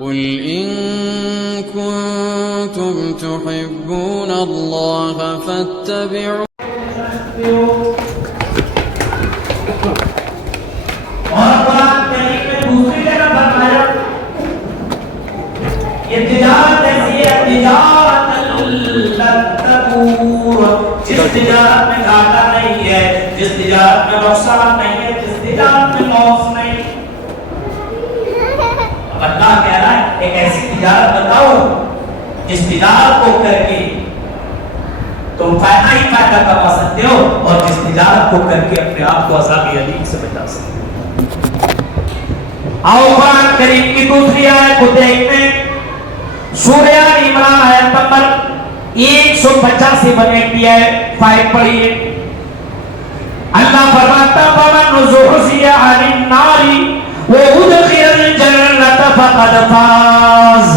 قل إن كنتم تحبون الله فاتبعوا اور قرآن کریم میں دوسری جگہ فرمایا یہ تجارت ایسی ہے تجارت لن تبور، جس تجارت میں گھاٹا نہیں ہے، جس تجارت میں نقصان نہیں ہے، جس تجارت میں لاس نہیں۔ اب اللہ کہہ رہا ہے ایک ایسی تجارت بتاؤ جس تجارت کو کر کے تم فائدہ ہی فائدہ کما سکتے ہو اور جس تجارت کو کر کے اپنے آپ کو عذاب علیم سے بچا سکتے ہو۔ آؤ قرآن کریم کی دوسری آیت کو دیکھتے ہیں، سورہ آل عمران آیت نمبر 185 ہے، 5 پڑھیے۔ اللہ فرماتا فمن زحزح عن النار وادخل الجنة فقد فاز،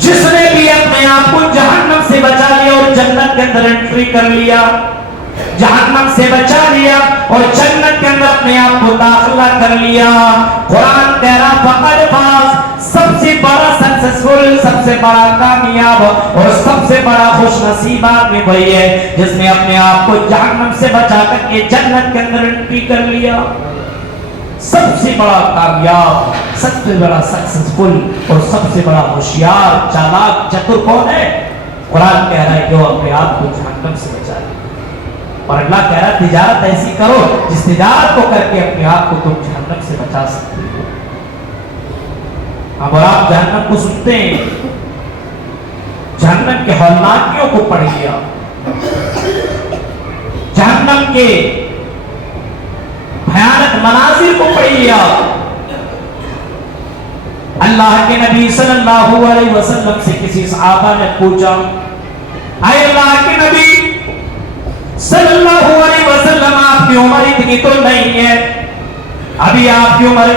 جس نے بھی اپنے آپ کو جہنم سے بچا لیا اور جنت کے اندر انٹری کر لیا، جہنم سے بچا لیا اور جنت کے اندر اپنے آپ کو داخلہ کر لیا، قرآن کہہ رہا فقد فاز، سب سے بڑا سکسسفل، سب سے بڑا کامیاب اور سب سے بڑا خوش نصیب آدمی وہی ہے جس نے اپنے آپ کو جہنم سے بچا کر کے جنت کے اندر انٹری کر لیا۔ سب سے بڑا کامیاب، سب سے بڑا سکسسفل اور سب سے بڑا ہوشیار چالاک چتر کون ہے؟ قرآن کہہ رہا ہے کہ وہ اپنے آپ کو جہنم سے بچا لے، اور اللہ کہہ رہا ہے تجارت ایسی کرو جس تجارت کو کر کے اپنے آپ کو تم جہنم سے بچا سکتے ہو۔ اب آپ جہنم کو سنتے ہیں، جہنم کے ہولناکیوں کو پڑھ لیا، جہنم کے بھیانک مناظر کو پڑھ لیا۔ اللہ کے نبی صلی اللہ علیہ وسلم سے کسی صحابہ نے پوچھا، اے اللہ کے نبی صلی اللہ علیہ وسلم، آپ کی عمر اتنی تو نہیں ہے، ابھی آپ کی عمر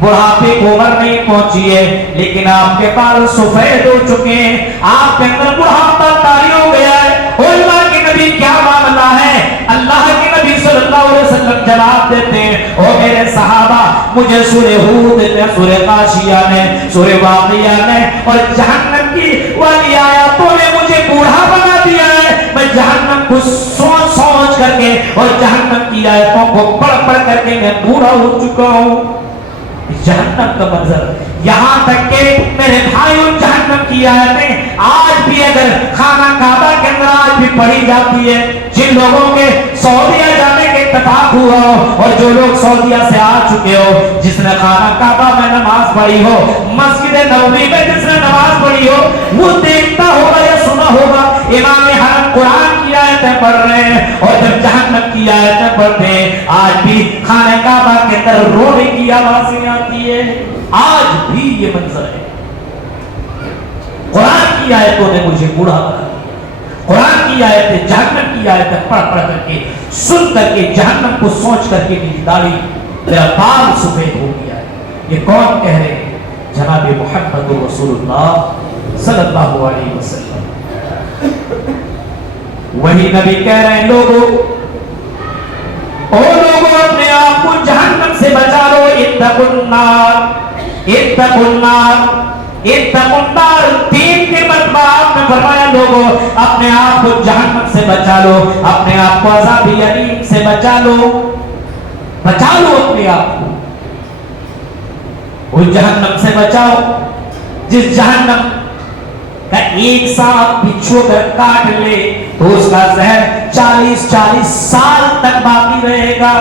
بڑھاپے کو عمر نہیں پہنچی ہے، لیکن آپ کے بال سفید ہو چکے ہیں، آپ کے اندر بڑھاپا طاری ہو گیا ہے، اللہ کے نبی کیا معاملہ ہے؟ اللہ کے نبی صلی اللہ علیہ وسلم جواب دیتے ہیں، او میرے صحابہ، مجھے سورہ ہود میں، سورہ غاشیہ میں، سورہ واقعہ میں اور جہنم کی والی آیاتوں نے مجھے بوڑھا بنا دیا ہے، میں جہنم کو سوچ سوچ کر کے اور جہنم کی آیتوں کو پڑھ پڑھ کر کے میں بوڑھا ہو چکا ہوں۔ جہنم کا منظر، یہاں تک کہ میرے بھائیوں جہنم کی آیتیں آج بھی اگر خانہ کعبہ کے اندر آج بھی پڑھی جاتی ہے، جن لوگوں کے سعودیہ جانے کے اتفاق ہوا ہو اور جو لوگ سعودیہ سے آ چکے ہو، جس نے خانہ کعبہ میں نماز پڑھی ہو، مسجد نبوی میں جس نے نماز پڑھی ہو، وہ دیکھتا ہوگا یا سنا ہوگا امام حرم قرآن کی آیتیں پڑھ رہے ہیں، اور جب جہنم کی آیتیں پڑھتے ہیں آج بھی خانہ کعبہ کے اندر رونے کی آوازیں آتی ہے، آج بھی یہ منظر ہے۔ قرآن کی آیتوں نے مجھے بوڑھا بنا دیا، قرآن کی آیتیں، جہنم کی آیتیں پڑھ پڑھ کر کے، سن کر کے، جہنم کو سوچ کر کے میری داڑھی، میرا بال سفید ہو گیا ہے۔ یہ کون کہہ رہے ہیں؟ جناب محمد رسول اللہ صلی اللہ علیہ وسلم، وہی نبی کہہ رہے ہیں لوگوں، او لوگوں اپنے آپ کو جہنم سے بچا لو، اتقوا النار، اتقوا النار، اتقوا النار، 3 مرتبہ آپ نے فرمایا لوگوں اپنے آپ کو جہنم سے بچا لو، اپنے آپ کو عذاب علیم سے بچا لو، بچا لو اپنے آپ کو، وہ جہنم سے بچاؤ جس جہنم کا ایک سانپ بچھو کر کاٹ لے تو اس کا زہر 40 سال تک باقی رہے گا،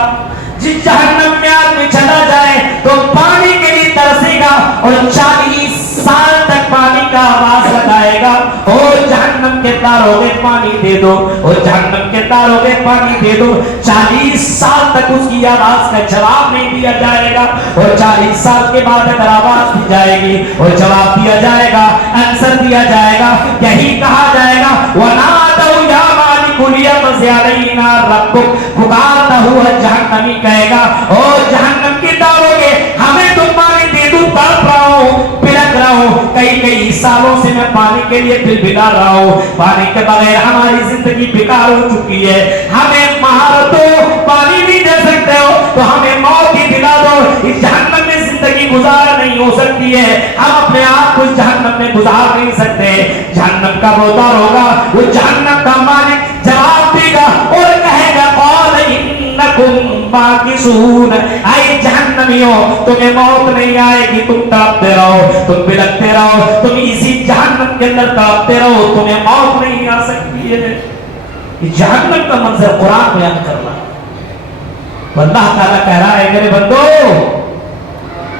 جس جہنم میں آدمی چلا جائے تو پانی کے لیے ترسے گا اور 40 سال تک پانی کا آواز لگائے گا، اور جہنم کے داروغے پانی دے دو، اور جہنم کے داروغے پانی دے دو، 40 سال تک اس کی آواز کا جواب نہیں دیا جائے گا، اور 40 سال کے بعد اگر آواز دی جائے گی اور جواب دیا جائے گا، آنسر دیا جائے گا، یہی کہا جائے گا وَنَادَوْا يَا مَالِكُ لِيَقْضِ عَلَيْنَا رَبُّكَ، پکارتا ہوا جہنمی کہے گا، اور جہنم کے داروغے ہمیں تو پانی دے دو، تڑپ رہا ہوں، بلک رہا ہوں، کئی سالوں سے میں پانی کے لیے دل بگا رہا ہوں، پانی کے بغیر ہماری زندگی بیکار ہو چکی ہے، ہمیں مہارتوں پانی نہیں دے سکتے ہو تو ہمیں موت ہی دلا دو، اس جہنم میں زندگی گزارا نہیں ہو سکتی ہے. ہم اپنے آپ کو جہنم میں گزار نہیں سکتے. جہنم کا بوتار ہوگا, وہ جہنم کا مالک جواب دے گا اور کہے گا قال انکم ماکثون, اے جہنمیوں تمہیں موت نہیں آئے گی, تم تڑپتے رہو, تم بلکتے رہو, تم اسی جہنم کے اندر تڑپتے رہو, تمہیں موت نہیں آ سکتی ہے. یہ جہنم کا منظر قرآن بیان کر رہا ہے. تو اللہ تعالیٰ کہہ رہا ہے میرے بندو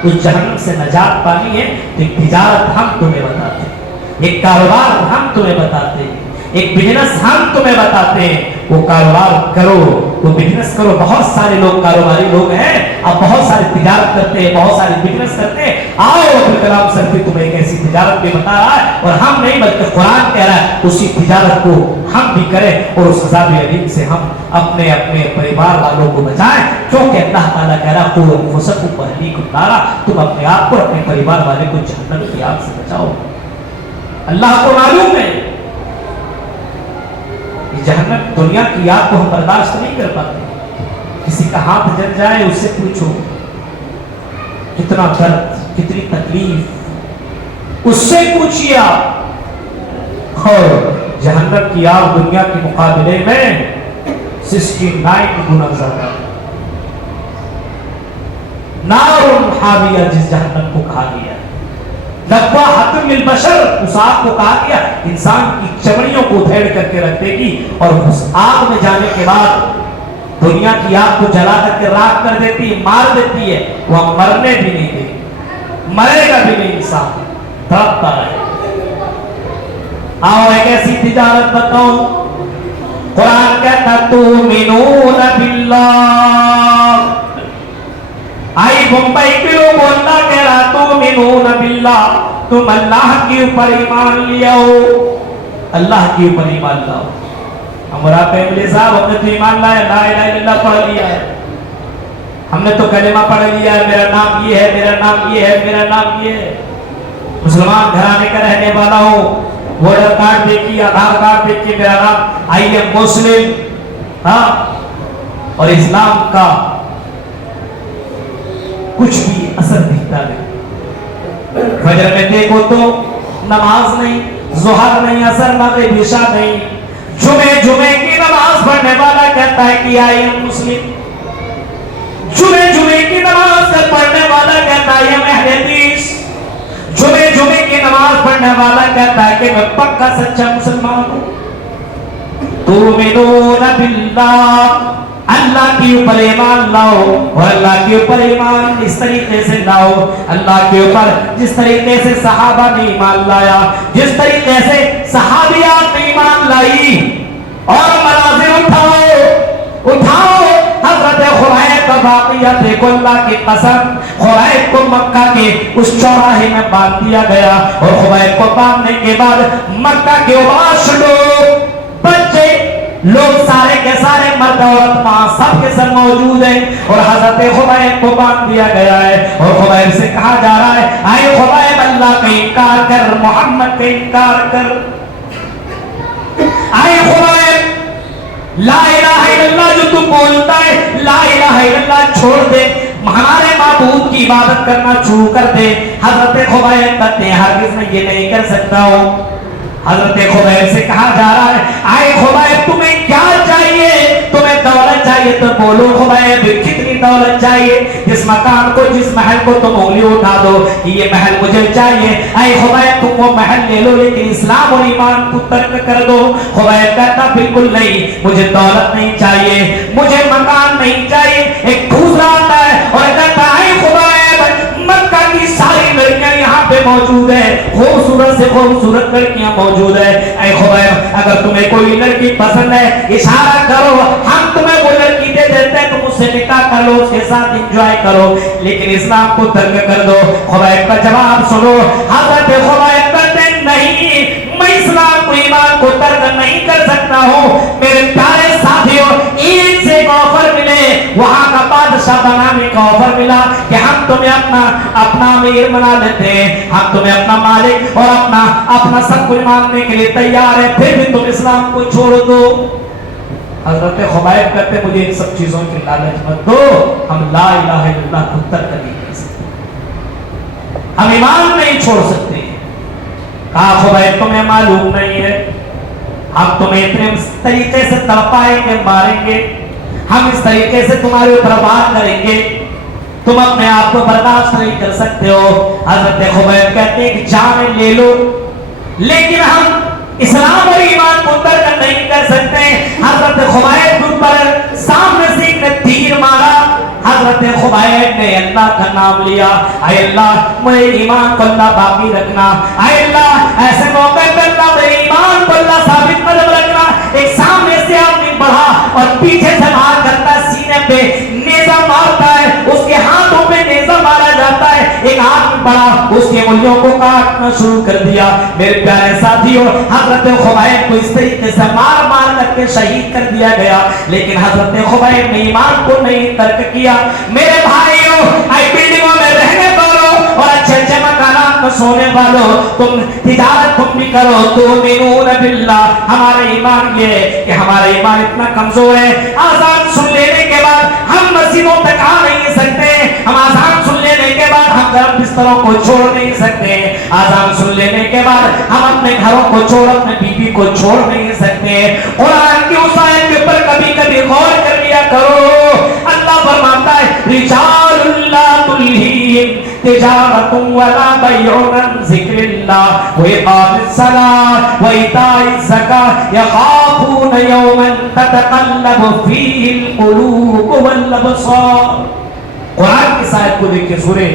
اس جہنم سے نجات پانی ہے تو ایک تجارت ہم تمہیں بتاتے ہیں, ایک کاروبار ہم تمہیں بتاتے ہیں, ایک بزنس ہم تمہیں بتاتے ہیں. وہ کاروبار کرو, وہ بزنس کرو. بہت سارے لوگ کاروباری لوگ ہیں, اب بہت سارے تجارت کرتے ہیں, بہت سارے بزنس کرتے ہیں. آؤ عبدالکلام سلفی تمہیں ایک ایسی تجارت بھی بتا رہا ہے, اور ہم نہیں بلکہ قرآن کہہ رہا ہے اسی تجارت کو ہم بھی کریں اور اس عذاب علیم سے ہم اپنے اپنے پریوار والوں کو بچائیں. کیونکہ اللہ تعالیٰ کہہ رہا قوا انفسکم واہلیکم نارا, تم اپنے آپ کو اپنے پریوار والے کو جہنم کی آگ سے بچاؤ. اللہ کو معلوم ہے جہنم دنیا کی آگ کو ہم برداشت نہیں کر پاتے. کسی کا ہاتھ جل جائے اس سے پوچھو کتنا درد, کتنی تکلیف, اس سے پوچھئے آپ. اور جہنم کی آگ دنیا کے مقابلے میں 69 گنا زیادہ. نار حاویہ جس جہنم کو کہا گیا, لواحۃ للبشر اس آگ کو کہا گیا انسان کی چمڑیوں کو ادھیڑ کر کے رکھ دے گی, اور اس آگ میں جانے کے بعد دنیا کی آگ کو جلا کر کے راکھ کر دیتی ہے, مار دیتی ہے. وہ مرنے بھی نہیں دے, مرے گا بھی نہیں انسان, تڑپتا رہے. آؤ ایک ایسی تجارت بتاؤں. قرآن کہتا تؤمنون باللہ, آئی بمبئی کے لوگ اللہ کہہ رہا تؤمنون باللہ, تم اللہ کے اوپر ایمان لیاؤ, اللہ کے اوپر ایمان لاؤ. ہمارا پیملے صاحب ہم نے تو ایمان لایا, لا الہ الا اللہ پڑھ لیا ہے, ہم نے تو کلمہ پڑھ لیا ہے, میرا نام یہ ہے, میرا نام یہ ہے, میرا نام یہ ہے, مسلمان گھرانے کا رہنے والا ہوں, ووٹر کارڈ دیکھیے, آدھار کارڈ دیکھیے, میرا نام آئی ایم مسلم. ہاں, اور اسلام کا کچھ بھی اثر دکھتا نہیں. فجر میں دیکھو تو نماز نہیں, ظہر نہیں, اثر مغرب عشاء نہیں. جمعے کی نماز پڑھنے والا کہتا ہے کہ آئی ایم مسلم. جمعے کی نماز پڑھنے والا کہتا ہے میں اہل حدیث. جمعے کی نماز پڑھنے والا کہتا ہے کہ میں پکا سچا مسلمان ہوں. تؤمنون باللہ, اللہ کے اوپر ایمان لاؤ, اور اللہ کے اوپر ایمان اس طریقے سے لاؤ, اللہ کے اوپر جس طریقے سے صحابہ نے ایمان لایا, جس طریقے سے صحابیات نے ایمان لائی. اور مناظر اٹھاؤ حضرت خبیب کا واقعہ دیکھو. اللہ کی قسم, خبیب کو مکہ کے اس چوراہے میں باندھ دیا گیا, اور خبیب کو باندھنے کے بعد مکہ کے عواش لوگ, بچے لوگ, سارے کے سارے مرد عورت ماں سب کے سب موجود ہیں, اور حضرت خبیب کو باندھ دیا گیا ہے. اور خبیب سے کہا جا رہا ہے اے خبیب اللہ کا انکار کر, محمد کا انکار کر. اے خبیب لا الہ الا اللہ جو تم بولتا ہے, لا الہ الا اللہ چھوڑ دے, ہمارے معبود کی عبادت کرنا شروع کر دے. حضرت خبیب کہتے ہیں ہرگز میں یہ نہیں کر سکتا ہوں. حضرت خبیب سے کہا جا رہا ہے اے خبیب تمہیں کیا چاہیے, تمہیں دولت چاہیے تو بولو خبیب کتنی دولت چاہیے, جس مکان کو, جس محل کو تم انگلی اٹھا دو کہ یہ محل مجھے چاہیے. اے خبیب تم وہ محل لے لو لیکن اسلام اور ایمان کو ترک کر دو. خبیب کہتا بالکل نہیں, مجھے دولت نہیں چاہیے, مجھے مکان نہیں چاہیے. ایک دوسرا آتا ہے اور کہتا اے خبیب مکہ کی ساری لڑکیاں یہاں پہ موجود ہیں, خوبصورت سے خوبصورت لڑکیاں موجود ہیں. اے خبیب اگر تمہیں کوئی لڑکی پسند ہے اشارہ کرو, ہم تمہیں وہ لڑکی دے دیتے ہیں, تم اس سے نکاح کر لو, اس کے ساتھ انجوائے کرو, لیکن اسلام کو ترک کر دو. خبیب کا جواب سنو. حضرت خبیب کہتے نہیں, میں اسلام کو, ایمان کو ترک نہیں کر سکتا ہوں. میرے پیارے ساتھیوں, ایک سے ایک آفر ملے, وہاں کا بادشاہ بنانے کا آفر ملا کہ ہم تمہیں اپنا امیر بنا لیتے ہیں, ہم تمہیں اپنا مالک اور اپنا سب کچھ ماننے کے لیے تیار ہے, پھر بھی تم اسلام کو چھوڑ دو. حضرت خبیب کہتے مجھے ان سب چیزوں کی لالچ مت دو, ہم لا الہ الا اللہ کو ترک نہیں کر سکتے. ہم ایمان نہیں چھوڑ سکتے. کہا خبیب تمہیں معلوم نہیں ہے ہم تمہیں اتنے طریقے سے تڑپائیں گے, ماریں گے, ہم اس طریقے سے تمہارے اوپر وار کریں گے, تم اپنے آپ کو برداشت نہیں کر سکتے ہو. حضرت خبیب کہتے ہیں کہ جان لے لو لیکن ہم اسلام اور ایمان کو ترک نہیں کر سکتے. حضرت خبیب کے اوپر سامنے سے ایک نے تیر مارا. حضرت خبیب نے اللہ کا نام لیا, اے اللہ مجھے ایمان کو اللہ باقی رکھنا, اے اللہ ایسے موقع پر اللہ میرے ایمان کو اللہ ثابت قدم رکھنا. ایک سامنے سے آدمی بڑھا اور پیچھے سے مار کرتا ہے, سینے پہ نیزہ مارتا ہے, اس کے ہاتھوں پہ نیزہ مارا جاتا ہے. ایک آدمی بڑھا اس کے انگلیوں کو کاٹنا شروع کر دیا. میرے پیارے ساتھیوں, حضرت خبیب کو اس طریقے سے مار مار کر کے شہید کر دیا گیا, لیکن حضرت خبیب نے ایمان کو نہیں ترک کیا. میرے بھائیوں, اے بلڈنگوں میں رہنے والوں اور اچھے اچھے مکانات میں سونے والوں, تم تجارت تم بھی کرو. تؤمنون باللہ, ہمارا ایمان یہ ہے کہ ہمارا ایمان اتنا کمزور ہے, آزان سن لینے کے بعد ہم مسجدوں تک آ نہیں سکتے, ہم آزان سن لینے کے بعد ہم گرم بستروں کو چھوڑ نہیں سکتے, آزان سن لینے کے بعد ہم اپنے گھروں کو چھوڑ, اپنے بیوی کو چھوڑ نہیں سکتے. قرآن کی اس آیت کے اوپر کبھی کبھی غور کر لیا کرو. اللہ فرماتا ہے رجال لا تلہیہم تجارت ولا بیع عن ذکر اللہ واقام الصلاۃ وایتاء الزکاۃ یخافون یوما تتقلب فیہ القلوب والابصار. قرآن کی آیت کو دیکھیں, سورہ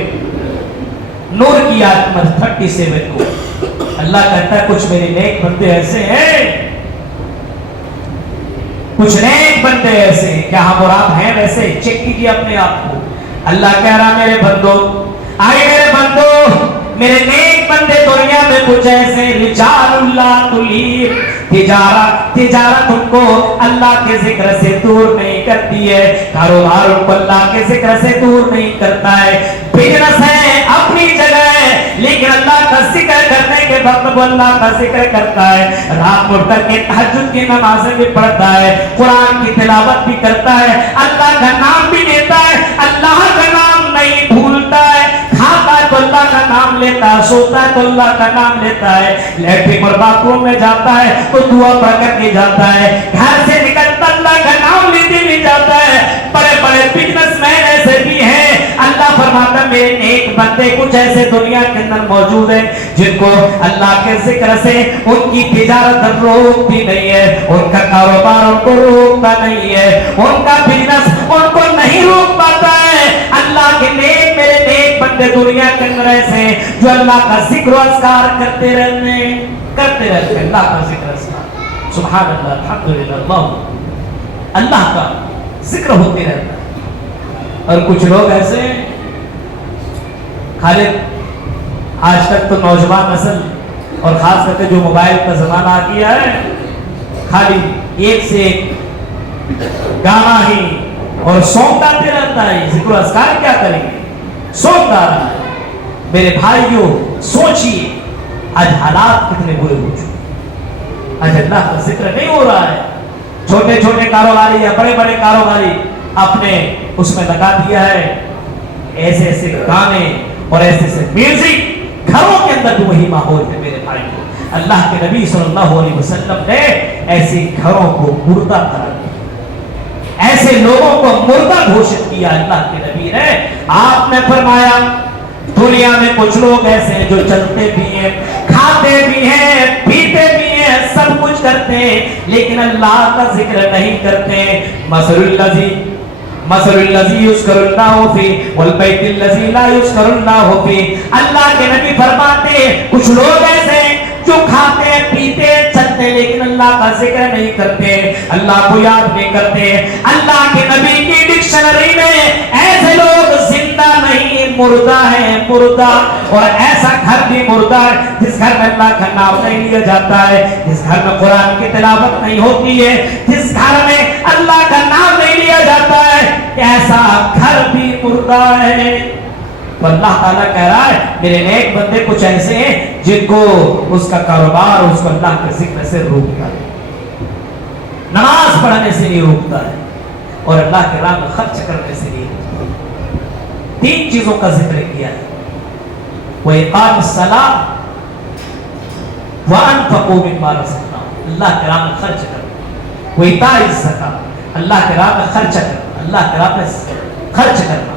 نور کی آیت نمبر 37 کو اللہ کہتا ہے کچھ میرے نیک بندے ایسے ہیں, کچھ نیک بندے ایسے ہیں. کیا ہم اور آپ ہیں ویسے؟ چیک کیجئے اپنے آپ کو. اللہ کہہ رہا میرے بندو, آئے میرے بندو, میرے نیک بندے دنیا میں کچھ ایسے رجال اللہ تلہیہم تجارت ان کو اللہ کے ذکر سے دور نہیں کرتی ہے, کاروبار ان کو اللہ کے ذکر سے دور نہیں کرتا ہے. بزنس ہے اپنی جگہ ہے, لیکن اللہ کا ذکر کرنے کے وقت وہ اللہ کا ذکر کرتا ہے, رات میں اٹھ کر کے تہجد کی نمازیں بھی پڑھتا ہے, قرآن کی تلاوت بھی کرتا ہے, اللہ کا نام بھی لیتا ہے, اللہ کا نام نہیں بھولتا ہے, کھاتا ہے تو اللہ کا نام لیتا ہے, سوتا ہے تو اللہ کا نام لیتا ہے, لیٹرین اور باتھ روم میں جاتا ہے تو دعا پڑھ کر کے جاتا ہے, گھر سے نکلتا اللہ کا نام لیتے بھی جاتا ہے. بڑے بڑے بزنس مین ایسے بھی ہیں. اللہ فرماتا میرے نیک بندے کچھ ایسے دنیا کے اندر موجود ہیں جن کو اللہ کے ذکر سے ان کی تجارت روکتی نہیں ہے, ان کا کاروبار ان کو روکتا نہیں ہے, ان کا بزنس ان کو نہیں روک پاتا ہے. اللہ کے نیک میرے نیک بندے دنیا کے اندر ایسے ہیں جو اللہ کا ذکر و اذکار کرتے رہتے ہیں, اللہ کا ذکر اذکار, سبحان اللہ, الحمدللہ, اللہ کا ذکر ہوتے رہتا ہے. اور کچھ لوگ ایسے ہیں, خالد آج تک تو نوجوان نسل اور خاص کر کے جو موبائل کا زمانہ آ گیا ہے, خالی ایک سے ایک گانا ہی اور سونگ گاتے رہتا ہے. ذکر و اذکار کیا کریں گے, سونگ گا رہا ہے. میرے بھائیوں سوچئے آج حالات کتنے برے ہو چکے, آج اللہ کا ذکر نہیں ہو رہا ہے. چھوٹے چھوٹے کاروباری یا بڑے بڑے کاروباری اپنے اس میں لگا دیا ہے ایسے ایسے گانے اور ایسے ایسے میوزک, گھروں کے اندر بھی وہی ماحول ہے. میرے بھائی کو اللہ کے نبی صلی اللہ علیہ وسلم نے ایسے گھروں کو مردہ قرار دیا, ایسے لوگوں کو مردہ گھوشت کیا اللہ کے نبی نے. آپ نے فرمایا دنیا میں کچھ لوگ ایسے ہیں جو چلتے بھی ہیں, کھاتے بھی ہیں, پیتے بھی ہیں, سب کچھ کرتے ہیں, لیکن اللہ کا ذکر نہیں کرتے. مثل الذی یذکر اللہ فی والبیت الذی لا یذکر اللہ فی. اللہ کے نبی فرماتے ہیں کچھ لوگ ایسے ہیں جو کھاتے ہیں, پیتے ہیں, چلتے, لیکن اللہ کا ذکر نہیں کرتے, اللہ کو یاد نہیں کرتے. اللہ کے نبی کی ڈکشنری میں ایسے لوگ زندہ نہیں, مردہ ہے, مردہ. اور ایسا گھر بھی مردہ ہے جس گھر میں اللہ کا نام نہیں لیا جاتا ہے, جس گھر میں قرآن کی تلاوت نہیں ہوتی ہے, جس گھر میں اللہ کا نام نہیں لیا جاتا ہے, ایسا گھر بھی مردہ ہے. تو اللہ تعالیٰ کہہ رہا ہے میرے نیک بندے کچھ ایسے ہیں جن کو اس کا کاروبار اس کو اللہ کے ذکر سے روکتا ہے, نماز پڑھنے سے نہیں روکتا ہے, اور اللہ کے راہ میں خرچ کرنے سے نہیں روکتا ہے. 3 چیزوں کا ذکر کیا ہے. وإقام الصلاة وأنفقوا مما رزقناهم, اللہ کے راہ میں خرچ کرو, وإيتاء الزکاة, اللہ کے راہ میں خرچ کرنا, اللہ کے راہ میں خرچ کرنا.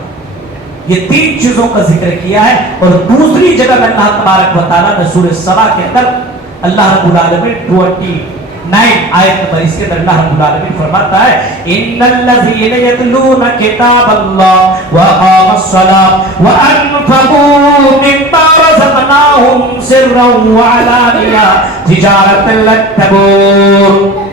یہ تین چیزوں کا ذکر کیا ہے. اور دوسری جگہ میں اللہ تبارک و تعالیٰ نے سورہ سبا کے اندر اللہ رب العالمین 29 آیت نمبر اس کے اندر اللہ رب العالمین فرماتا ہے ان الذین یتلون کتاب اللہ واقاموا الصلاۃ وانفقوا مما رزقناہم سرا وعلانیہ تجارۃ لن تبور.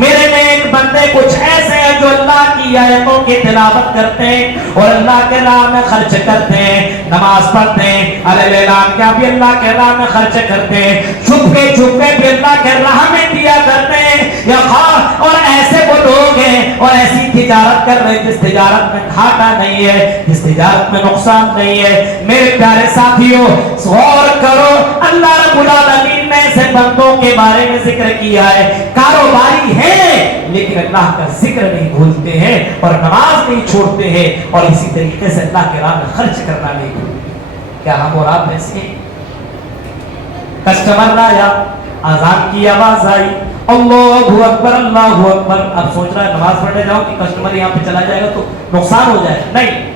میرے نیک بندے کچھ ایسے ہیں جو اللہ کی آیتوں کی تلاوت کرتے ہیں اور اللہ کے راہ میں خرچ کرتے ہیں, نماز پڑھتے ہیں, اعلان کیا بھی اللہ کے راہ میں خرچ کرتے ہیں, چھپے چھپے بھی اللہ کے راہ میں دیا کرتے ہیں. اور ایسے وہ لوگ ہیں اور ایسی تجارت کر رہے ہیں جس تجارت میں گھاٹا نہیں ہے, جس تجارت میں نقصان نہیں ہے. میرے پیارے ساتھیوں غور کرو, اللہ رب العالمین نے ایسے بندوں کے بارے میں ذکر کیا ہے کاروباری ہیں لیکن اللہ کا ذکر نہیں بھولتے ہیں اور نماز نہیں چھوڑتے ہیں اور اسی طریقے سے اللہ کے راہ میں خرچ کرنا نہیں بھولتے. کیا ہم اور آپ ایسے ہیں؟ کسٹمر آیا, اذان کی آواز آئی, اللہ اکبر اللہ اکبر. اب سوچ رہا ہے نماز پڑھنے جاؤں کہ کسٹمر یہاں پہ چلا جائے گا تو نقصان ہو جائے. نہیں,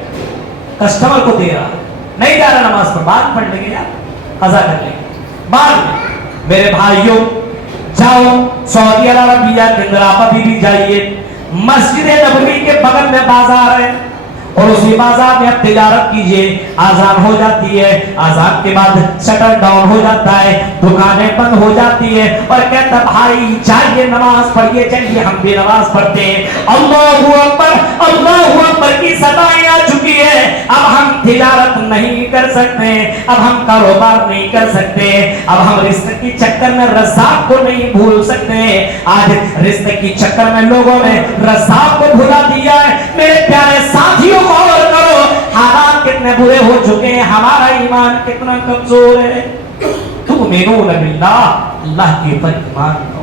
کسٹمر کو دے رہا, نہیں جا رہا نماز پر, بعد پڑھ لیں گے یار, قضا کر لیں گے بعد میں. میرے بھائیوں جاؤ سعودی عربیہ کے اندر آپ ابھی بھی جائیے, مسجد نبوی کے بغل میں بازار ہے اور اسی بازار میں اب تجارت کیجئے. آزان ہو جاتی ہے, آزان کے بعد شٹر ڈاؤن ہو جاتا ہے, دکانیں بند ہو جاتی ہے اور کہتا بھائی جائیے نماز پڑھیے. چلیے ہم بھی نماز پڑھتے ہیں. اللہ اکبر کی صدائیں آ چکی ہے. اب ہم تجارت نہیں کر سکتے, اب ہم کاروبار نہیں کر سکتے, اب ہم رزق کی چکر میں رزاق کو نہیں بھول سکتے. آج رزق کی چکر میں لوگوں نے رزاق کو بھلا دیا ہے. میرے پیارے ساتھیوں غور کرو, حالات کتنے برے ہو چکے ہیں, ہمارا ایمان کتنا کمزور ہے. تؤمنون باللہ, اللہ کے اوپر ایمان کرو,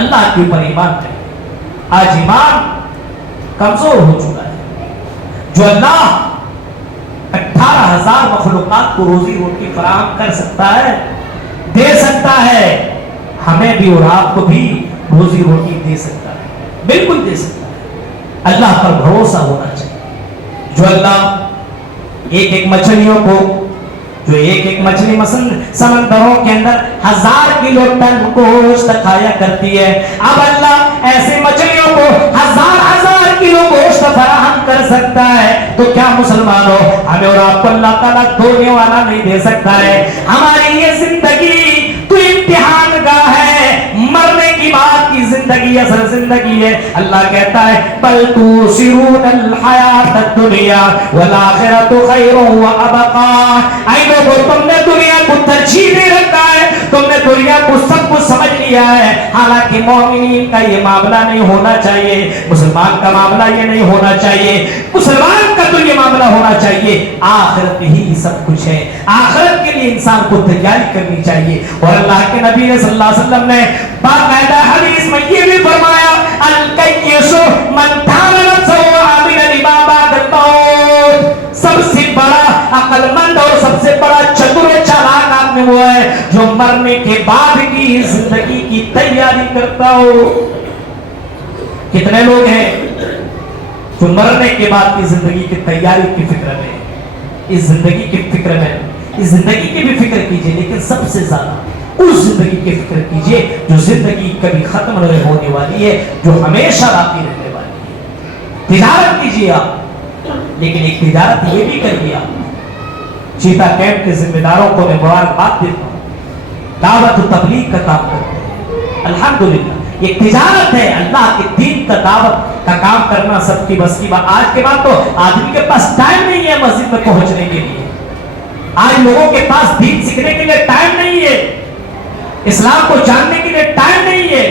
اللہ کے اوپر ایمان کرو. آج ایمان کمزور ہو چکا ہے. جو اللہ 18,000 مخلوقات کو روزی روٹی فراہم کر سکتا ہے, دے سکتا ہے, ہمیں بھی اور آپ کو بھی روزی روٹی دے سکتا ہے, بالکل دے سکتا ہے. اللہ پر بھروسہ ہونا چاہیے. جو اللہ ایک ایک مچھلیوں کو, جو ایک ایک مچھلی سمندروں کے اندر 1000 کلو ٹن گوشت کھایا کرتی ہے, اب اللہ ایسے مچھلیوں کو 1000 کلو گوشت فراہم کر سکتا ہے تو کیا مسلمانوں ہمیں اور آپ کو اللہ تعالیٰ دھونے والا نہیں دے سکتا ہے؟ ہماری یہ زندگی تو امتحان گاہ ہے, مرنے کی بعد کی زندگی اصل زندگی ہے. اللہ کہتا ہے بل توثرون الحیات الدنیا والآخرۃ خیر وابقا. اے لوگوں تم نے دنیا کو ترجیح دے رکھا ہے, تم نے دنیا کو سب کچھ سمجھ لیا ہے. حالانکہ مومنین کا یہ معاملہ نہیں ہونا چاہیے, مسلمان کا معاملہ یہ نہیں ہونا چاہیے. مسلمان کا تو یہ معاملہ ہونا چاہیے آخرت ہی سب کچھ ہے, آخرت کے لیے انسان کو تیاری کرنی چاہیے. اور اللہ کے نبی صلی اللہ علیہ وسلم نے باقاعدہ حدیث میں یہ بھی فرمایا الکیس من کان نفسہ عاملا لما بعد الموت. سب سے بڑا عقل مند اور سب سے بڑا چتر چالاک آدمی وہ ہے جو مرنے کے بعد کی زندگی کی تیاری کرتا ہو. کتنے لوگ ہیں جو مرنے کے بعد کی زندگی کی تیاری کی فکر میں, اس زندگی کی فکر میں, اس زندگی کی بھی فکر کیجئے لیکن سب سے زیادہ اس زندگی کی فکر کیجئے جو زندگی کبھی ختم نہیں ہونے والی ہے, جو ہمیشہ باقی رہنے والی ہے. تجارت کیجئے آپ, لیکن ایک تجارت یہ بھی کریے آپ. چیتا کیمپ کے ذمہ داروں کو میں مبارکباد دیتا ہوں, دعوت و تبلیغ کا کام کرتے ہیں الحمدللہ. یہ تجارت ہے, اللہ کے دین کا دعوت کا کام کرنا سب کی بس کی بات. آج کے بعد تو آدمی کے پاس ٹائم نہیں ہے مسجد میں پہنچنے کے لیے, آج لوگوں کے پاس دین سیکھنے کے لیے ٹائم نہیں ہے, اسلام کو جاننے کے لیے ٹائم نہیں ہے.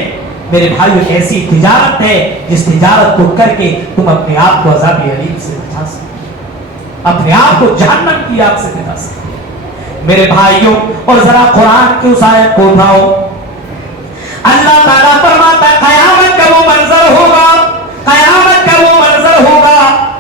میرے بھائیو ایک ایسی تجارت ہے جس تجارت کو کر کے تم اپنے آپ کو عذاب علیم سے بچا سکتے, اپنے آپ کو جہنم کی آگ سے بچا سکتے. میرے بھائیوں اور ذرا قرآن کی اس آیت کو اٹھاؤ. اللہ تعالیٰ فرماتا ہے قیامت کا وہ منظر ہوگا, قیامت کا وہ منظر ہوگا,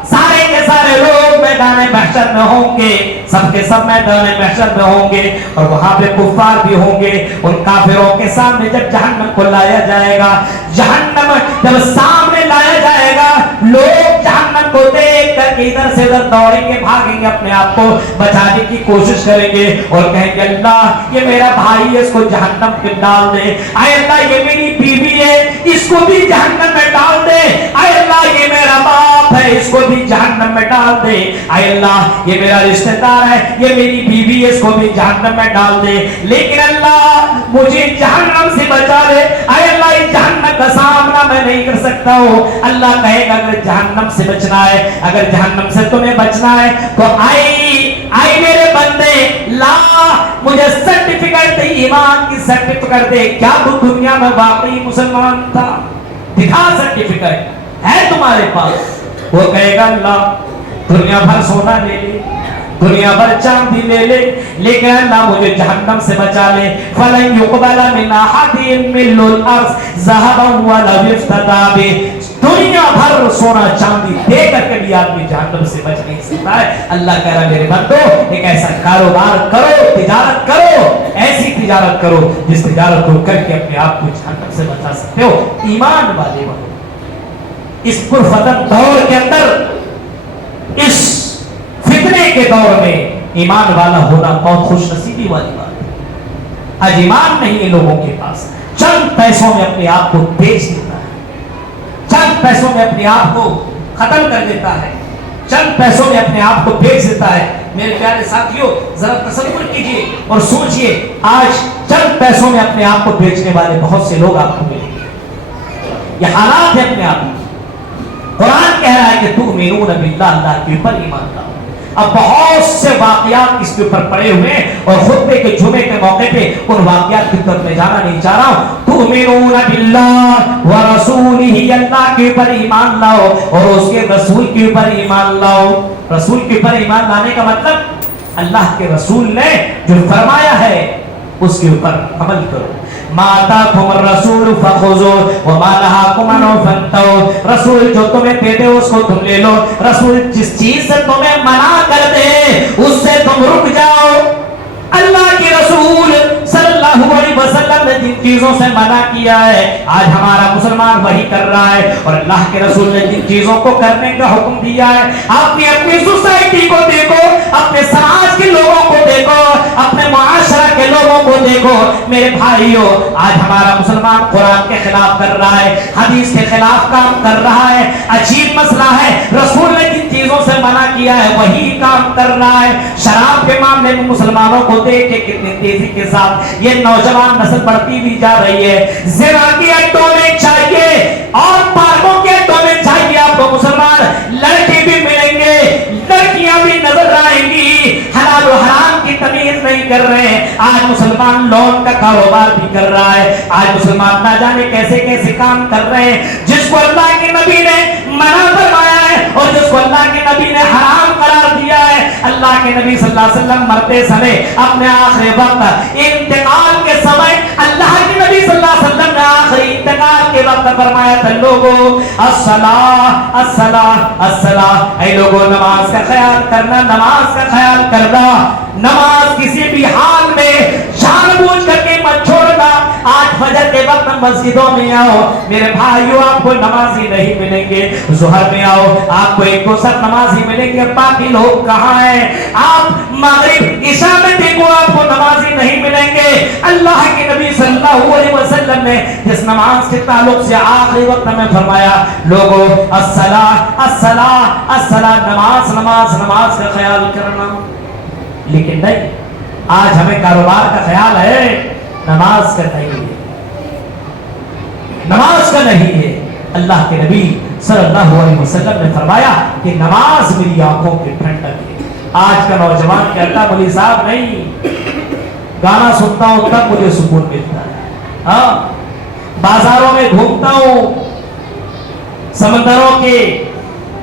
سارے کے سارے لوگ میدان محشر محشر میں ہوں گے, سب کے سب میدان محشر میں ہوں گے, اور وہاں پہ کفار بھی ہوں گے. ان کافروں کے سامنے جب جہنم کو لایا جائے گا, جہنم جب سامنے لایا جائے گا, لوگ جہنم کو دیکھ کر کے ادھر سے ادھر دوڑیں گے, بھاگیں گے, اپنے آپ کو بچانے کی کوشش کریں گے اور کہیں گے اللہ یہ میرا بھائی ہے, اس کو جہنم میں ڈال دے. اے اللہ یہ میری بیوی ہے, اس کو بھی جہنم میں ڈال دے. اے اللہ یہ میرا باپ ہے, اس کو بھی جہنم میں ڈال دے. اے اللہ یہ میرا رشتہ دار ہے, یہ میری بیوی ہے, اس کو بھی جہنم میں ڈال دے. لیکن اللہ مجھے جہنم سے بچا لے. اے اللہ یہ جہنم کا سامنا میں نہیں کر سکتا ہوں. اللہ کہے گا اگر جہنم سے بچنا ہے, اگر جہنم سے تمہیں بچنا ہے تو آئی میرے بندے, لا مجھے سرٹیفکیٹ دے, ایمان کی سرٹیفکیٹ دے. کیا تو دنیا میں واقعی مسلمان تھا؟ دکھا سرٹیفکیٹ ہے تمہارے پاس. وہ کہے گا اللہ دنیا بھر سونا لے لے, دنیا بھر چاندی لے لے, لیکن اللہ مجھے جہنم سے بچا لے. فَلَنْ يُقْبَلَ مِنْ أَحَدٍ مِّلُّ الْأَرْضِ ذَهَبًا وَلَوِ افْتَدَىٰ بِهِ. دنیا بھر سونا چاندی دے کر کے بھی آدمی جہنم سے بچ نہیں سکتا ہے. اللہ کہہ رہا میرے بندو ایک ایسا کاروبار کرو, تجارت کرو, ایسی تجارت کرو جس تجارت کو کر کے اپنے آپ کو جہنم سے بچا سکتے ہو. ایمان والے بنو. اس پرفتن دور کے اندر, اس فتنے کے دور میں ایمان والا ہونا بہت خوش نصیبی والی بات ہے. آج ایمان نہیں ہے لوگوں کے پاس, چند پیسوں میں اپنے آپ کو بیچ دیتا ہے, چند پیسوں میں اپنے آپ کو ختم کر دیتا ہے, چند پیسوں میں اپنے آپ کو بیچ دیتا ہے. میرے پیارے ساتھیوں ذرا تصور کیجئے اور سوچئے, آج چند پیسوں میں اپنے آپ کو بیچنے والے بہت سے لوگ آپ کو ملیں گے. یہ حالات ہے اپنے آپ میں. قرآن کہہ رہا ہے کہ تؤمنون باللہ, اللہ کے اوپر ایمان لاؤ. اب بہت سے واقعات اس کے اوپر پڑے ہوئے ہیں اور خطبے کے جمعے کے موقع پہ ان واقعات کی طرف میں جانا نہیں چاہ رہا ہوں. تؤمنون باللہ ورسولہ, اللہ کے اوپر ایمان لاؤ اور اس کے رسول کے اوپر ایمان لاؤ. رسول کے اوپر ایمان لانے کا مطلب اللہ کے رسول نے جو فرمایا ہے اس کے اوپر عمل کرو. ما آتاکم الرسول فخذوہ وما نہاکم عنہ فانتہوا. رسول جو تمہیں دے دے اس کو تم لے لو, رسول جس چیز سے تمہیں منع کر دے اس سے تم رک جاؤ. اللہ کے رسول صلی اللہ علیہ وسلم نے جن چیزوں سے منع کیا ہے آج ہمارا مسلمان وہی کر رہا ہے, اور اللہ کے رسول نے جن چیزوں کو کرنے کا حکم دیا ہے. آپ نے اپنی سوسائٹی کو دیکھو, اپنے سماج کے لوگوں کو دیکھو, اپنے معاشرہ کے لوگوں کو دیکھو. میرے بھائیوں آج ہمارا مسلمان قرآن کے خلاف کر رہا ہے, حدیث کے خلاف کام کر رہا ہے. عجیب مسئلہ ہے, رسول نے جن چیزوں سے منع کیا ہے وہی کام کر رہا ہے. شراب کے معاملے میں مسلمانوں کو دیکھ کے کتنی تیزی کے ساتھ یہ نوجوان نسل بڑھتی بھی جا رہی ہے. زنا کی اڈوں میں چاہیے اور پارکوں کے اڈوں میں چاہیے آپ کو مسلمان لڑکے بھی ملیں گے, لڑکیاں بھی نظر آئیں گی. حلال و حرام کی تمیز نہیں کر رہے ہیں. آج مسلمان لون کا کاروبار بھی کر رہا ہے. آج مسلمان نہ جانے کیسے کیسے کام کر رہے ہیں جس کو اللہ کے نبی نے منع فرمایا ہے اور جس کو اللہ کے نبی نے حرام قرار دیا ہے. اللہ کے نبی صلی اللہ علیہ وسلم مرتے سمے اپنے آخری وقت انتقال کے سمے اللہ کے نبی صلی اللہ علیہ وسلم نے آخری انتقال کے وقت فرمایا تھا لوگوں الصلاۃ الصلاۃ الصلاۃ, اے لوگوں نماز کا خیال کرنا, نماز کا خیال کرنا. نماز کسی بھی حال میں جان بوجھ کر کے مت چھوڑنا. آج فجر کے وقت مسجدوں میں آؤ میرے بھائیوں, آپ کو نمازی نہیں ملیں گے. ظہر میں آؤ آپ کو ایک دو سب نمازی ملیں گے, باقی لوگ کہاں ہیں؟ آپ مغرب عشاء میں دیکھو آپ کو نمازی نہیں ملیں گے. اللہ کے نبی صلی اللہ علیہ وسلم نے جس نماز کے تعلق سے آخری وقت میں فرمایا لوگوں الصلاۃ الصلاۃ الصلاۃ, نماز نماز نماز کا خیال کرنا. لیکن نہیں, آج ہمیں کاروبار کا خیال ہے, نماز کا نہیں ہے, نماز کا نہیں ہے. اللہ کے نبی صلی اللہ علیہ وسلم نے فرمایا کہ نماز میری آنکھوں کی ٹھنڈک ہے. آج کا نوجوان کہتا مولوی صاحب نہیں, گانا سنتا ہوں تب مجھے سکون ملتا ہے. ہاں, بازاروں میں گھومتا ہوں, سمندروں کے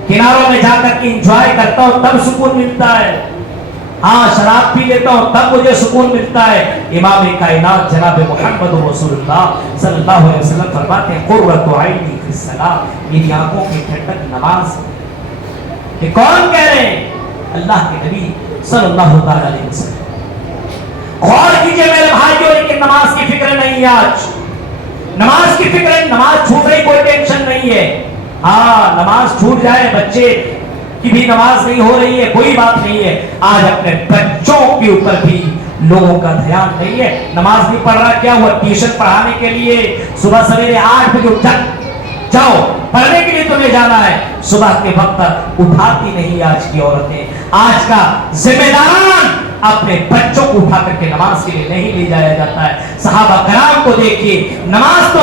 کناروں میں جا کر کے انجوائے کرتا ہوں تب سکون ملتا ہے. ہاں, شراب پی لیتا ہوں تب مجھے سکون ملتا ہے. امام کائنات جناب محمد رسول اللہ صلی اللہ علیہ وسلم فرماتے ہیں قرۃ عینی فی الصلاۃ, میری آنکھوں کی ٹھنڈک نماز. یہ کون کہہ رہے ہیں؟ اللہ کے نبی صلی اللہ علیہ وسلم. غور کیجئے میرے بھائیوں، لیکن نماز کی فکر نہیں ہے آج. نماز کی فکر ہے، نماز چھوٹ رہی کوئی ٹینشن نہیں ہے. ہاں نماز چھوٹ جائے، بچے کی بھی نماز نہیں ہو رہی ہے، کوئی بات نہیں ہے. آج اپنے بچوں کے اوپر بھی لوگوں کا دھیان نہیں ہے. نماز نہیں پڑھ رہا، کیا ہوا؟ ٹیوشن پڑھانے کے لیے صبح سویرے 8 بجے اٹھ جاؤ، پڑھنے کے لیے تمہیں جانا ہے. صبح کے وقت اٹھاتی نہیں آج کی عورتیں. آج کا ذمہ داران اپنے بچوں کو اٹھا کر کے نماز کے لیے نہیں لے جایا جاتا ہے. صحابہ کرام کو دیکھیے، نماز تو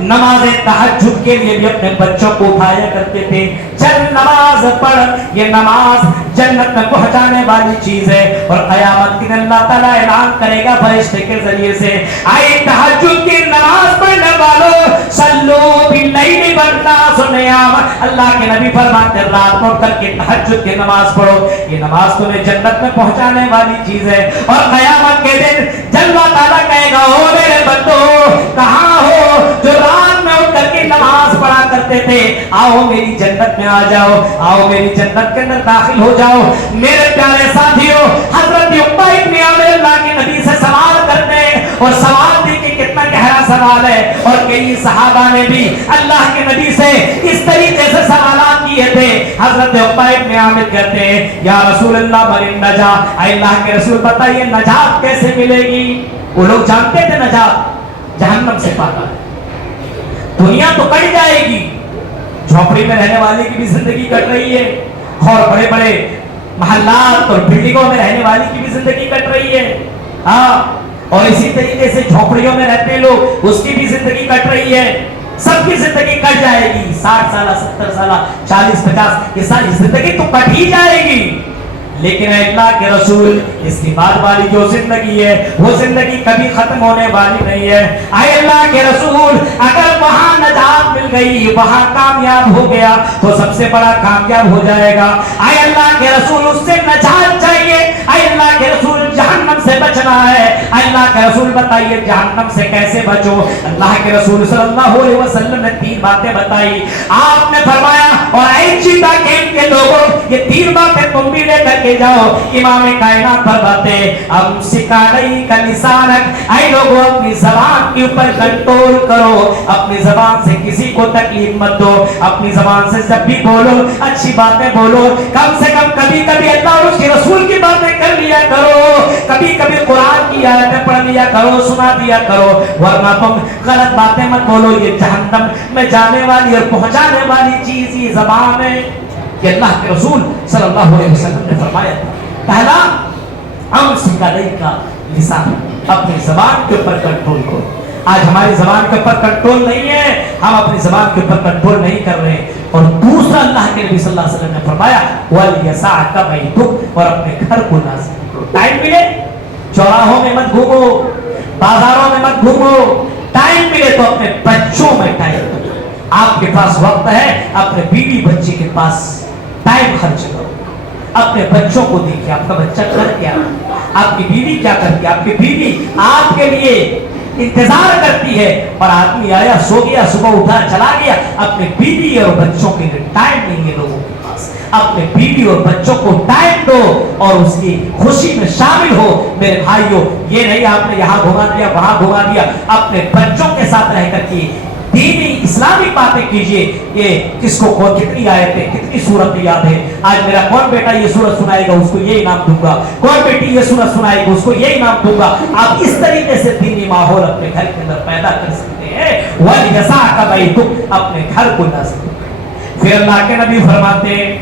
نماز تہجد کے لیے بھی اپنے بچوں کو اٹھایا کرتے تھے. چل نماز پڑھ، یہ نماز جنت میں پہنچانے والی چیز ہے. اور قیامت کے دن اللہ تعالیٰ اعلان کرے گا فرشتے کے ذریعے سے، آئے تہجد کی نماز پڑھنے والوں، صلو باللیل والناس نیام. اللہ کے نبی فرماتے ہیں رات کو کر کے تہجد کی نماز پڑھو، یہ نماز تمہیں جنت میں پہنچانے والی چیز ہے. اور قیامت کے دن جب اللہ تعالیٰ کہے گا او میرے بندو کہاں ہو جو رات میں اٹھ کر کے نماز پڑھا کرتے تھے، آؤ میری جنت میں آ جاؤ، آؤ میری جنت کے اندر داخل ہو جاؤ. میرے پیارے ساتھیوں، حضرت عقبہ ابن عامر اللہ کے نبی سے سوال کرتے ہیں، اور سوال دیکھیں کتنا گہرا سوال ہے. اور کئی صحابہ نے بھی اللہ کے نبی سے اس طریقے سے سوالات کیے تھے. حضرت عقبہ ابن عامر کہتے ہیں یا رسول اللہ من نجا، اے اللہ کے رسول بتائیے نجات کیسے ملے گی؟ وہ لوگ جانتے تھے نجات جہنم سے پاتا ہے. دنیا تو کٹ جائے گی، جھوپڑی میں رہنے والے کی بھی زندگی کٹ رہی ہے، اور بڑے بڑے محلات اور بلڈنگوں میں رہنے والے کی بھی زندگی کٹ رہی ہے. ہاں، اور اسی طریقے سے جھوپڑیوں میں رہتے لوگ، اس کی بھی زندگی کٹ رہی ہے. سب کی زندگی کٹ جائے گی. 60 سالہ 70 سالہ 40 50 یہ ساری زندگی تو کٹ ہی جائے گی. لیکن اللہ کے رسول اس کے بعد والی جو زندگی ہے وہ زندگی کبھی ختم ہونے والی نہیں ہے. اے اللہ کے رسول اگر وہاں نجات مل گئی، وہاں کامیاب ہو گیا تو سب سے بڑا کامیاب ہو جائے گا. اے اللہ کے رسول اس سے نجات چاہیے. اے اللہ کے رسول جہنم سے بچنا ہے. اے اللہ کے رسول بتائیے جہنم سے کیسے بچو؟ اللہ کے رسول صلی اللہ علیہ وسلم نے 3 باتیں بتائی. آپ نے فرمایا اور اے چیتا کیمپ کے لوگوں یہ 3 باتیں تم بھی لے کر کے جاؤ. امام کائنات فرماتے ام سکائی کا لسانک، اے لوگوں اپنی زبان کے اوپر کنٹرول کرو، اپنی زبان سے کسی کو تکلیف مت دو. اپنی زبان سے جب بھی بولو اچھی باتیں بولو، کم سے کم کبھی کبھی اللہ اور اس کے رسول کی باتیں کر لیا کرو، کبھی کبھی قرآن کی آیتیں پڑھ لیا کرو، سنا دیا کرو، ورنہ تم غلط باتیں مت بولو. یہ جہنم میں جانے والی اور پہنچانے والی چیز یہ زبان ہے. کہ اللہ کے رسول صلی اللہ علیہ وسلم نے فرمایا پہلا امسک علیک لسان، اپنی زبان کے اوپر کنٹرول کرو. آج ہماری زبان کے اوپر کنٹرول نہیں ہے، ہم اپنی زبان کے اوپر کنٹرول نہیں کر رہے. اور دوسرا اللہ کے نبی صلی اللہ علیہ وسلم نے فرمایا وَلْيَسَعْكَ بَيْتُكَ، اور اپنے گھر کو نازل کرو. ٹائم ملے چوراہوں میں مت گھومو، بازاروں میں مت گھومو، ٹائم ملے تو اپنے بچوں میں ٹائم دو. آپ کے پاس وقت ہے اپنے بیوی بچے کے پاس ٹائم خرچ کرو. اپنے بچوں کو دیکھیں آپ کا بچہ کر کیا، آپ کی بیوی کیا کرتی ہے. آپ کی بیوی آپ کے لیے انتظار کرتی ہے، اور آدمی آیا سو گیا صبح اٹھا چلا گیا. اپنے بیوی اور بچوں کے لیے ٹائم نہیں ہے لوگوں کے پاس. اپنے بیوی اور بچوں کو ٹائم دو اور اس کی خوشی میں شامل ہو. میرے بھائیوں یہ نہیں آپ نے یہاں گھما دیا وہاں گھما دیا، اپنے بچوں کے ساتھ رہ کر کے دینی اسلامی باتیں کیجئے. یہ کس کو کتنی آیتیں کتنی صورتیں یاد ہے. آج میرا کون بیٹا یہ سورت سنائے گا اس کو یہ انعام دوں گا، کون بیٹی یہ سورت سنائے گا اس کو یہ انعام دوں گا. آپ اس طریقے سے دینی ماحول اپنے گھر کے اندر پیدا کر سکتے ہیں. وَلْيَسَعْكَ بَيْتُكَ، اپنے گھر کو نازل کرو. پھر اللہ کے نبی فرماتے ہیں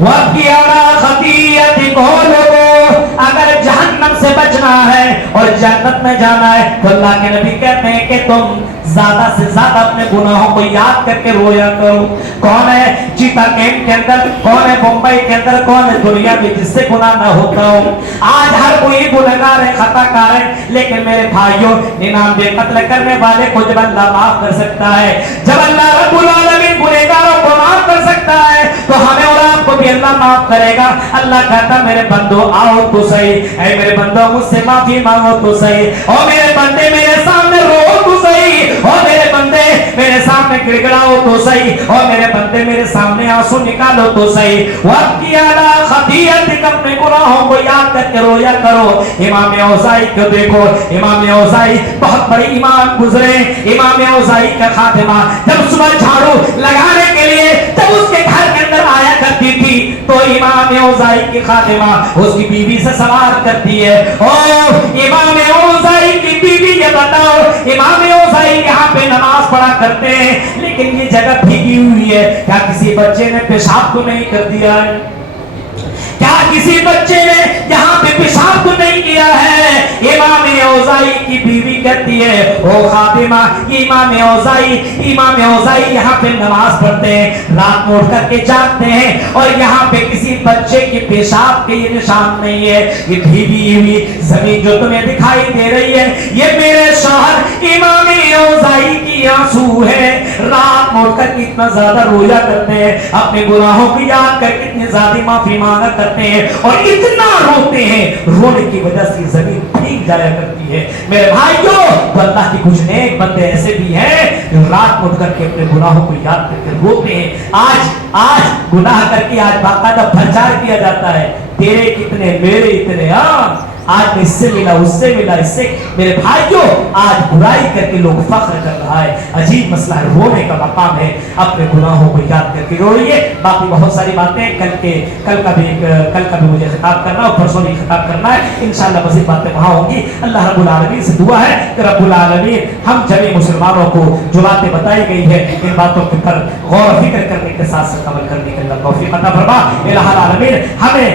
وَقِّ عَلَىٰ خَطِيَّتِكُمْ، لوگوں اگر جہنم سے بچنا ہے اور جنت میں جانا ہے تو اللہ کے نبی کہتے ہیں کہ تم زیادہ سے زیادہ اپنے گناہوں کو یاد کر کے رویا کرو. کون ہے چیتا کیمپ کے اندر، کون ہے بمبئی کے اندر، کون ہے دنیا میں جس سے گناہ نہ ہوتا ہو؟ آج ہر کوئی گنہگار ہے، خطا کار ہے. لیکن میرے بھائیوں 99 قتل کرنے والے کو جب اللہ معاف کر سکتا ہے، جب اللہ رب العالمین گنہگاروں کو معاف کر سکتا ہے تو ہمیں اور آپ کو بھی اللہ معاف کرے گا. اللہ کہتا میرے بندو آؤ تو صحیح، اے میرے بندو مجھ سے معافی مانگو تو صحیح، اور میرے بندے میرے سامنے رو تو صحیح، اور میرے بندے میرے سامنے سامنے گڑگڑاؤ تو صحیح، اور میرے بندے میرے سامنے آنسو نکالو تو صحیح، وَابْكِ عَلَىٰ خَطِيئَتِكَ، اپنے گناہوں کو یاد کر کے رویا کرو۔ امام اوزاعی کو دیکھو، امام اوزاعی بہت بڑے امام گزرے۔ امام اوزاعی کا خاتمہ جب صبح جھاڑو لگانے کے لیے جب اس کے گھر کے اندر آیا کرتی تھی تو امام اوزاعی کی خاتمہ اس کی بیوی سے سوال کرتی ہے، اور امام اوزاعی کی بیوی یہ بتاؤ، امام اوزاعی یہاں پہ نماز پڑھا کرتے ہیں لیکن یہ جگہ بھیگی ہوئی ہے، کیا کسی بچے نے پیشاب تو نہیں کر دیا ہے؟ کیا کسی بچے نے یہاں پہ پیشاب تو نہیں کیا ہے؟ امام اوزاعی کی بیوی کہتی ہے، او خاتمہ، امام اوزاعی یہاں پہ نماز پڑھتے ہیں، رات میں اٹھ کر کے جاگتے ہیں اور یہاں پہ کسی بچے کے پیشاب کے یہ نشان نہیں ہے، یہ بھیگی ہوئی زمین جو تمہیں دکھائی دے رہی ہے یہ میرے شوہر امام اوزاعی کی آنسو ہے۔ رات میں اٹھ کر کے اتنا زیادہ رویا کرتے ہیں، اپنے گناہوں کو یاد کر کے اتنی زیادہ معافی مانگا کرتے ہیں اور اتنا روتے ہیں، رونے کی وجہ سے زمین بھیگ جایا کرتی ہے۔ میرے بھائیو، تو اللہ کی کچھ نیک بندے ایسے بھی ہیں جو رات میں اٹھ کر کے اپنے گناہوں کو یاد کر کے روتے ہیں۔ آج گناہ کر کے آج باقاعدہ پرچار کیا جاتا ہے، تیرے کتنے میرے اتنے، آج میں اس سے ملا اس سے ملا اس سے، میرے بھائیو آج برائی کر کے لوگ فخر کر رہا ہے۔ عجیب مسئلہ ہے، رونے کا مقام ہے، اپنے گناہوں کو یاد کر کے روئیے۔ باقی بہت ساری باتیں کل کا بھی مجھے خطاب کرنا اور پرسوں بھی خطاب کرنا ہے، انشاءاللہ مزید باتیں وہاں ہوں گی۔ اللہ رب العالمین سے دعا ہے کہ رب العالمین ہم جميع مسلمانوں کو جو باتیں بتائی گئی ہے ان باتوں کے پر غور و فکر کرنے کے ساتھ ساتھ عمل کرنے کے اللہ توفیق عطا فرما۔ الہ العالمین ہمیں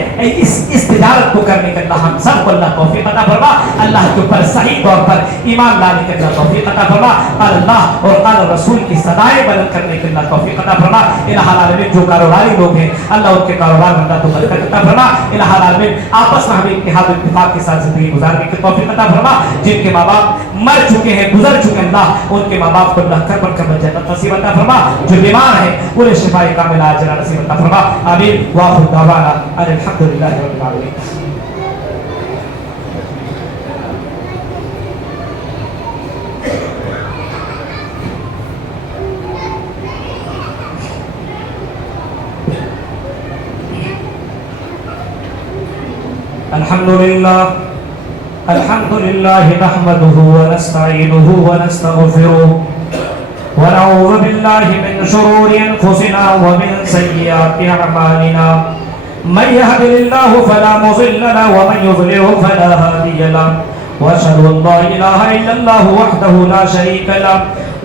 اس تجارت کو کرنے کے اللہ ہم سب کو اللہ توفیق عطا فرما، اللہ کے اوپر صحیح طور پر ایمان لانے کے اللہ توفیق عطا فرما، قال اللہ اور قال رسول کی صدائیں بلند کرنے کے اللہ توفیق عطا فرما۔ الہ العالمین جو کاروباری لوگ ہیں اللہ ان کے کاروبار میں اللہ تو برکت عطا فرما۔ الہ العالمین آپس میں ہمیں اتحاد و اتفاق کے ساتھ زندگی گزارنے کی توفیق عطا فرما۔ جن کے ماں باپ مر چکے ہیں گزر چکے ہیں اللہ ان کے ماں باپ کو اللہ کر کر جنت نصیب عطا فرما، جو بیمار ہیں انہیں شفاء کاملہ عاجلہ نصیب عطا فرما، آمین۔ وآخر دعوانا ان الحمدللہ رب العالمین۔ الحمد لله نحمده ونستعينه ونستغفره ونعوذ بالله من شرور أنفسنا ومن سيئات أعمالنا، من يهد الله فلا مضل له ومن يضلل فلا هادي له، وأشهد أن لا إله إلا الله وحده لا شريك له،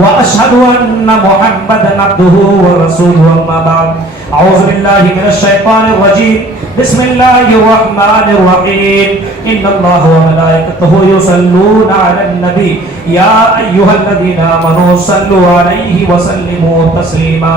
وأشهد أن محمدا عبده ورسوله، أما بعد، أعوذ بالله من الشيطان الرجيم، بسم الله الرحمن الرحيم، إن الله وملائكته يصلون على النبي يا أيها الذين آمنوا صلوا عليه وسلموا تسليما،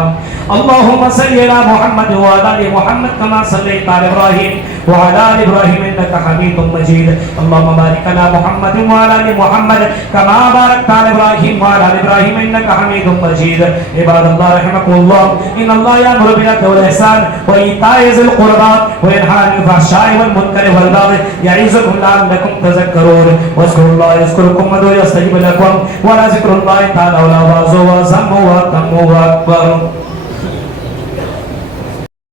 اللهم صل على محمد وعلى آل محمد كما صليت على إبراهيم وعلى آل إبراهيم إنك حميد مجيد، اللهم بارك على محمد وعلى آل محمد كما باركت على إبراهيم وعلى آل إبراهيم إنك حميد مجيد۔ عباد الله رحمكم الله، إن الله يأمر بالعدل والإحسان وإيتاء ذي القربى وينهى عن الفحشاء والمنكر والبغي يعظكم لعلكم تذكرون، واذكروا الله يذكركم وادعوه يستجيب لكم، ولذكر الله تعالى أعظم وأتم وأكبر۔